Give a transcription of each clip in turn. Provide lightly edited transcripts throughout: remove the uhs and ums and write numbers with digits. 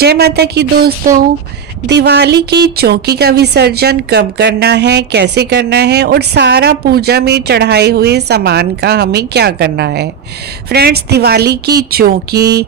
जय माता की दोस्तों। दिवाली की चौकी का विसर्जन कब करना है, कैसे करना है और सारा पूजा में चढ़ाए हुए सामान का हमें क्या करना है। फ्रेंड्स, दिवाली की चौकी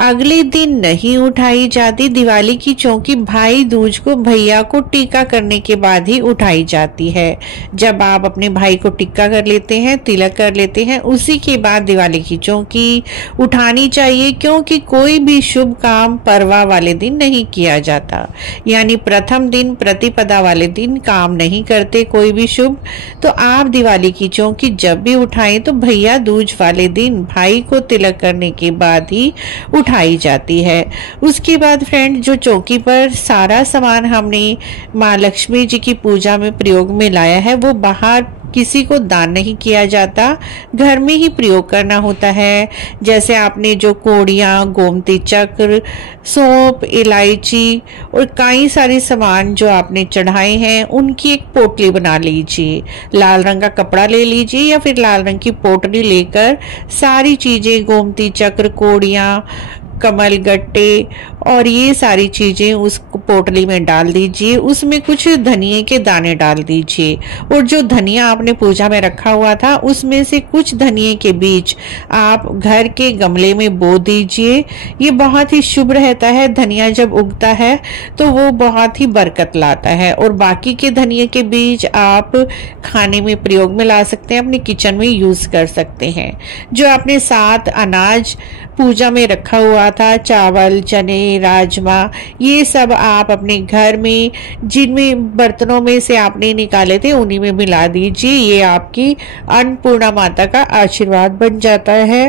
अगले दिन नहीं उठाई जाती। दिवाली की चौकी भाई दूज को भैया को टीका करने के बाद ही उठाई जाती है। जब आप अपने भाई को टिक्का कर लेते हैं, तिलक कर लेते हैं, उसी के बाद दिवाली की चौकी उठानी चाहिए, क्योंकि कोई भी शुभ काम परवा वाले दिन नहीं किया जाता। यानी प्रथम दिन प्रतिपदा वाले दिन काम नहीं करते कोई भी शुभ। तो आप दिवाली की चौकी जब भी उठाएं तो भैया दूज वाले दिन भाई को तिलक करने के बाद ही उठाई जाती है। उसके बाद फ्रेंड, जो चौकी पर सारा सामान हमने माँ लक्ष्मी जी की पूजा में प्रयोग में लाया है, वो बाहर किसी को दान नहीं किया जाता, घर में ही प्रयोग करना होता है। जैसे आपने जो कोड़ियाँ, गोमती चक्र, सौंफ, इलायची और कई सारे सामान जो आपने चढ़ाए हैं, उनकी एक पोटली बना लीजिए। लाल रंग का कपड़ा ले लीजिए या फिर लाल रंग की पोटली लेकर सारी चीजें, गोमती चक्र, कोड़ियाँ, कमल गट्टे और ये सारी चीजें उस पोटली में डाल दीजिए। उसमें कुछ धनिए के दाने डाल दीजिए और जो धनिया आपने पूजा में रखा हुआ था, उसमें से कुछ धनिए के बीज आप घर के गमले में बो दीजिए। ये बहुत ही शुभ रहता है। धनिया जब उगता है तो वो बहुत ही बरकत लाता है। और बाकी के धनिए के बीज आप खाने में प्रयोग में ला सकते हैं, अपने किचन में यूज कर सकते हैं। जो आपने 7 अनाज पूजा में रखा हुआ था, चावल, चने, राजमा, ये सब आप अपने घर में जिनमें बर्तनों में से आपने निकाले थे उन्हीं में मिला दीजिए। ये आपकी अन्नपूर्णा माता का आशीर्वाद बन जाता है।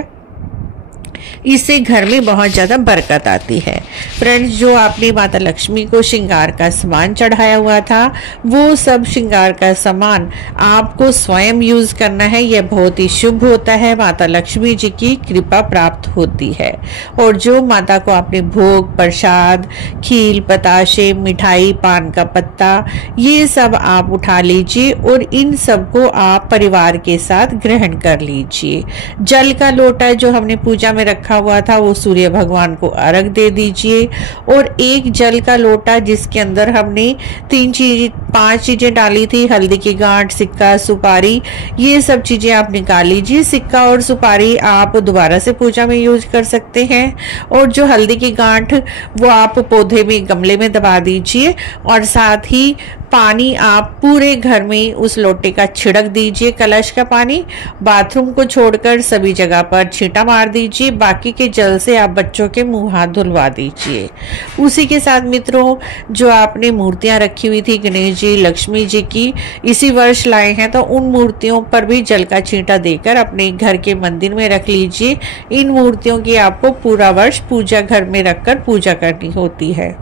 इससे घर में बहुत ज्यादा बरकत आती है। फ्रेंड्स, जो आपने माता लक्ष्मी को श्रृंगार का सामान चढ़ाया हुआ था, वो सब श्रृंगार का सामान आपको स्वयं यूज करना है। यह बहुत ही शुभ होता है, माता लक्ष्मी जी की कृपा प्राप्त होती है। और जो माता को आपने भोग, प्रसाद, खील, बताशे, मिठाई, पान का पत्ता, ये सब आप उठा लीजिए और इन सबको आप परिवार के साथ ग्रहण कर लीजिए। जल का लोटा जो हमने पूजा में रखा हुआ था, वो सूर्य भगवान को अर्घ दे दीजिए। और एक जल का लोटा जिसके अंदर हमने 5 चीजें डाली थी, हल्दी की गांठ, सिक्का, सुपारी, ये सब चीजें आप निकाल लीजिए। सिक्का और सुपारी आप दोबारा से पूजा में यूज कर सकते हैं। और जो हल्दी की गांठ, वो आप पौधे में, गमले में दबा दीजिए। और साथ ही पानी आप पूरे घर में उस लोटे का छिड़क दीजिए। कलश का पानी बाथरूम को छोड़कर सभी जगह पर छींटा मार दीजिए। बाकी के जल से आप बच्चों के मुंह हाथ धुलवा दीजिए। उसी के साथ मित्रों, जो आपने मूर्तियां रखी हुई थी गणेश जी, लक्ष्मी जी की, इसी वर्ष लाए हैं, तो उन मूर्तियों पर भी जल का छींटा देकर अपने घर के मंदिर में रख लीजिए। इन मूर्तियों की आपको पूरा वर्ष पूजा घर में रखकर पूजा करनी होती है।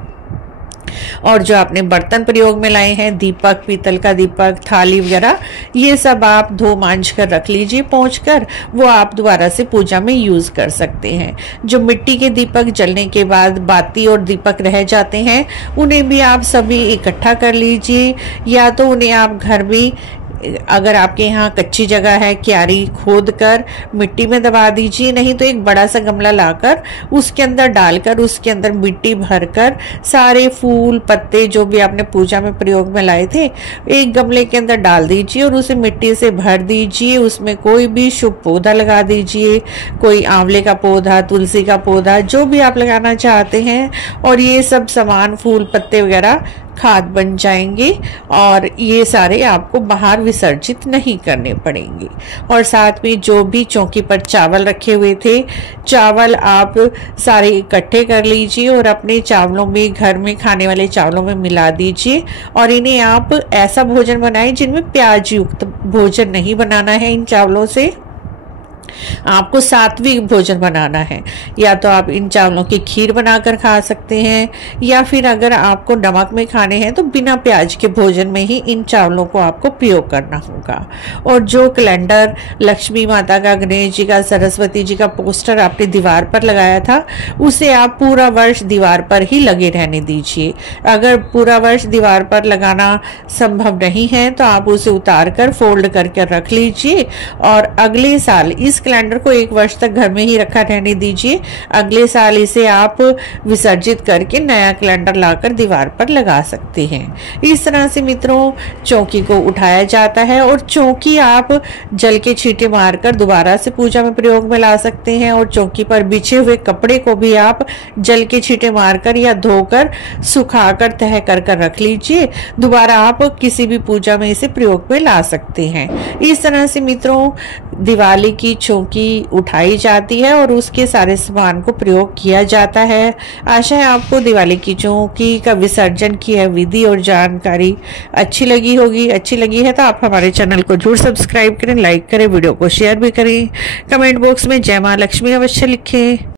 और जो आपने बर्तन प्रयोग में लाए हैं, दीपक, पीतल का दीपक, थाली वगैरह, ये सब आप धो मांझ कर रख लीजिए पोंछ कर। वो आप दोबारा से पूजा में यूज कर सकते हैं। जो मिट्टी के दीपक जलने के बाद बाती और दीपक रह जाते हैं, उन्हें भी आप सभी इकट्ठा कर लीजिए। या तो उन्हें आप घर में, अगर आपके यहाँ कच्ची जगह है, क्यारी खोद कर मिट्टी में दबा दीजिए। नहीं तो एक बड़ा सा गमला लाकर उसके अंदर डालकर, उसके अंदर मिट्टी भरकर सारे फूल, पत्ते जो भी आपने पूजा में प्रयोग में लाए थे, एक गमले के अंदर डाल दीजिए और उसे मिट्टी से भर दीजिए। उसमें कोई भी शुभ पौधा लगा दीजिए, कोई आंवले का पौधा, तुलसी का पौधा, जो भी आप लगाना चाहते हैं। और ये सब सामान, फूल, पत्ते वगैरह खाद बन जाएंगे और ये सारे आपको बाहर विसर्जित नहीं करने पड़ेंगे। और साथ में जो भी चौकी पर चावल रखे हुए थे, चावल आप सारे इकट्ठे कर लीजिए और अपने चावलों में, घर में खाने वाले चावलों में मिला दीजिए। और इन्हें आप ऐसा भोजन बनाएं जिनमें प्याज युक्त भोजन नहीं बनाना है। इन चावलों से आपको सात्विक भोजन बनाना है। या तो आप इन चावलों की खीर बनाकर खा सकते हैं, या फिर अगर आपको नमक में खाने हैं तो बिना प्याज के भोजन में ही इन चावलों को आपको प्रयोग करना होगा। और जो कैलेंडर, लक्ष्मी माता का, गणेश जी का, सरस्वती जी का पोस्टर आपने दीवार पर लगाया था, उसे आप पूरा वर्ष दीवार पर ही लगे रहने दीजिए। अगर पूरा वर्ष दीवार पर लगाना संभव नहीं है तो आप उसे उतार कर फोल्ड करके रख लीजिए और अगले साल इस कैलेंडर को 1 वर्ष तक घर में ही रखा रहने दीजिए। अगले साल इसे आप विसर्जित करके नया कैलेंडर लाकर दीवार पर लगा सकते हैं। इस तरह से मित्रों चौकी को उठाया जाता है और चौकी आप जल के छींटे मारकर दोबारा से पूजा में प्रयोग में ला सकते हैं। और चौकी पर बिछे हुए कपड़े को भी आप जल के छींटे मारकर या धोकर सुखाकर तह कर रख लीजिए। दोबारा आप किसी भी पूजा में इसे प्रयोग में ला सकते हैं। इस तरह से मित्रों दिवाली की चौकी उठाई जाती है और उसके सारे सामान को प्रयोग किया जाता है। आशा है आपको दिवाली की चौकी का विसर्जन की है विधि और जानकारी अच्छी लगी होगी। अच्छी लगी है तो आप हमारे चैनल को जरूर सब्सक्राइब करें, लाइक करें, वीडियो को शेयर भी करें। कमेंट बॉक्स में जय मां लक्ष्मी अवश्य लिखें।